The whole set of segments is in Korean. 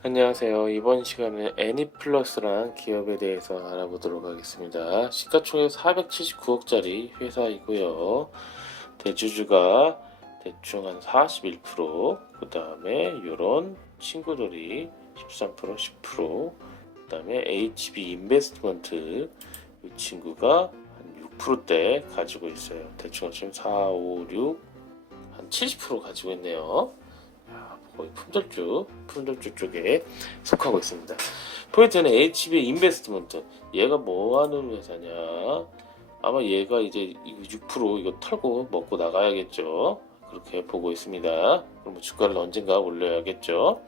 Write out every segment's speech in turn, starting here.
안녕하세요. 이번 시간에 애니플러스라는 기업에 대해서 알아보도록 하겠습니다. 시가총액 479억짜리 회사이고요. 대주주가 대충 한 41%, 그 다음에 이런 친구들이 13%, 10%, 그 다음에 HB 인베스트먼트 이 친구가 한 6%대 가지고 있어요. 대충 지금 4, 5, 6, 한 70% 가지고 있네요. 야, 거의 품절주, 품절주 쪽에 속하고 있습니다. 포인트는 HB 인베스트먼트. 얘가 뭐 하는 회사냐? 아마 얘가 이제 6% 이거 털고 먹고 나가야겠죠. 그렇게 보고 있습니다. 그럼 뭐 주가를 언젠가 올려야겠죠.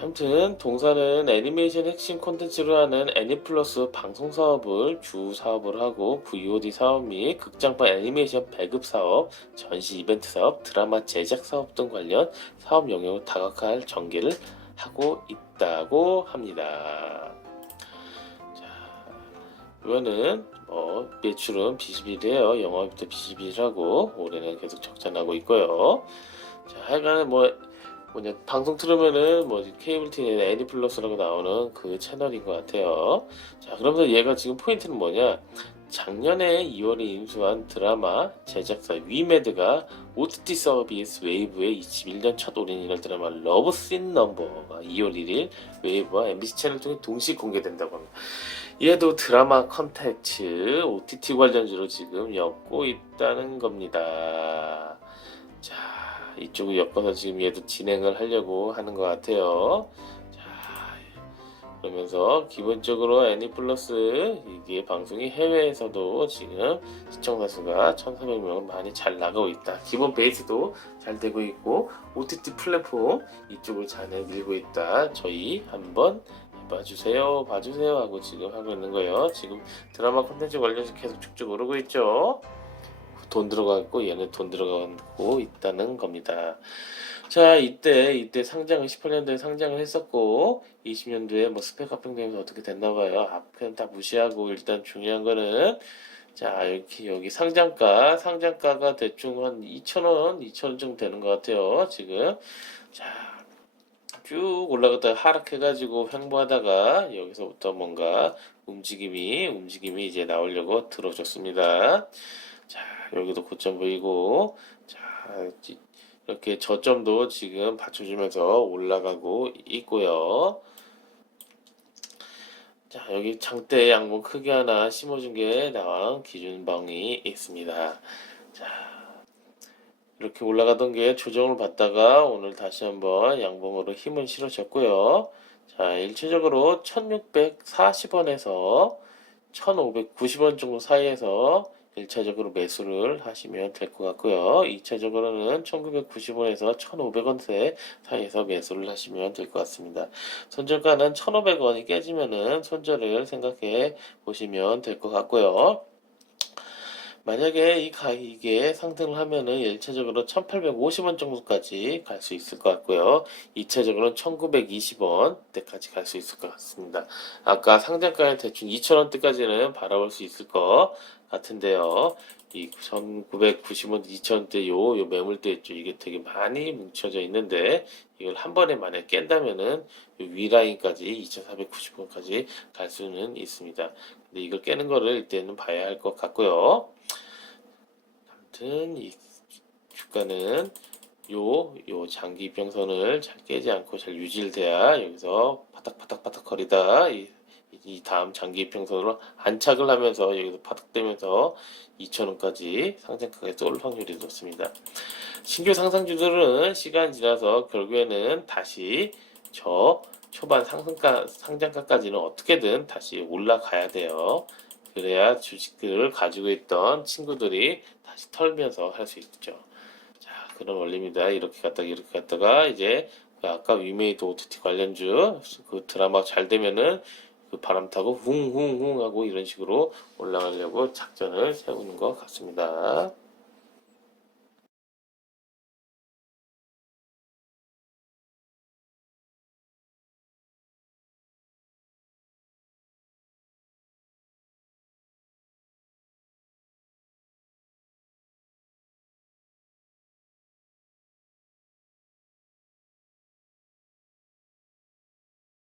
자, 아무튼 동사는 애니메이션 핵심 콘텐츠로 하는 애니플러스 방송 사업을 주 사업을 하고 VOD 사업 및 극장판 애니메이션 배급 사업, 전시 이벤트 사업, 드라마 제작 사업 등 관련 사업 영역을 다각화할 전개를 하고 있다고 합니다. 자, 이거는 뭐 매출은 비시비해요. 영업부터 비시비라고 올해는 계속 적자나고 있고요. 자, 하여간에 뭐 뭐냐 방송 틀으면은 뭐 케이블 TV에 애니플러스라고 나오는 그 채널인 것 같아요. 자, 그러면서 얘가 지금 포인트는 뭐냐? 작년에 2월에 인수한 드라마 제작사 위메드가 OTT 서비스 웨이브의 21년 첫 오리지널 드라마 러브 씬 넘버가 2월 1일 웨이브와 MBC 채널 통해 동시 공개된다고 합니다. 얘도 드라마 컨텐츠 OTT 관련주로 지금 엮고 있다는 겁니다. 자, 이쪽을 엮어서 지금 얘도 진행을 하려고 하는 것 같아요. 자, 그러면서 기본적으로 애니플러스 이게 방송이 해외에서도 지금 시청자 수가 1,400명 많이 잘 나가고 있다. 기본 베이스도 잘 되고 있고 OTT 플랫폼 이쪽을 잘 내밀고 있다. 저희 한번 봐주세요, 봐주세요 하고 지금 하고 있는 거예요. 지금 드라마 콘텐츠 관련해서 계속 쭉쭉 오르고 있죠. 돈 들어가고 얘는 돈 들어가고 있다는 겁니다. 자 이때 이때 상장을 18년도에 상장을 했었고 20년도에 뭐 스펙 합병되면서 어떻게 됐나 봐요. 앞은 다 무시하고 일단 중요한 거는 자 이렇게 여기 상장가 상장가가 대충 한 2,000원 2,000원 정도 되는 것 같아요. 지금 자 쭉 올라갔다가 하락해가지고 횡보하다가 여기서부터 뭔가 움직임이 움직임이 이제 나오려고 들어줬습니다. 자 여기도 고점 보이고 자 지- 이렇게 저점도 지금 받쳐주면서 올라가고 있고요. 자 여기 장대 양봉 크게 하나 심어준 게 나온 기준방이 있습니다. 자 이렇게 올라가던 게 조정을 받다가 오늘 다시 한번 양봉으로 힘을 실어줬고요. 자 일차적으로 1640원에서 1590원 정도 사이에서 1차적으로 매수를 하시면 될 것 같고요. 2차적으로는 1990원에서 1500원대 사이에서 매수를 하시면 될 것 같습니다. 손절가는 1500원이 깨지면은 손절을 생각해 보시면 될 것 같고요. 만약에 이 가격에 상승을 하면은 1차적으로 1850원 정도까지 갈 수 있을 것 같고요. 2차적으로는 1920원 대까지 갈 수 있을 것 같습니다. 아까 상장가에 대충 2000원대까지는 바라볼 수 있을 것 같은데요. 이 1990원, 2000원대 요, 요 매물대 있죠. 이게 되게 많이 뭉쳐져 있는데 이걸 한 번에 만약 깬다면은 요 위라인까지 2490원까지 갈 수는 있습니다. 근데 이걸 깨는 거를 이때는 봐야 할 것 같고요. 아무튼 이 주가는 요, 요 장기 이평선을 잘 깨지 않고 잘 유지돼야 여기서 바닥바닥바닥 거리다 이, 이 다음 장기 이평선으로 안착을 하면서 여기서 바닥되면서 2,000원까지 상장가에 쏠 확률이 높습니다. 신규 상상주들은 시간 지나서 결국에는 다시 저 초반 상승가 상장가까지는 어떻게든 다시 올라가야 돼요. 그래야 주식들을 가지고 있던 친구들이 다시 털면서 할 수 있죠. 자, 그런 원리입니다. 이렇게 갔다가 이렇게 갔다가 이제 그 아까 위메이드 OTT 관련주 그 드라마 잘 되면은 그 바람 타고 웅웅웅 하고 이런 식으로 올라가려고 작전을 세우는 것 같습니다.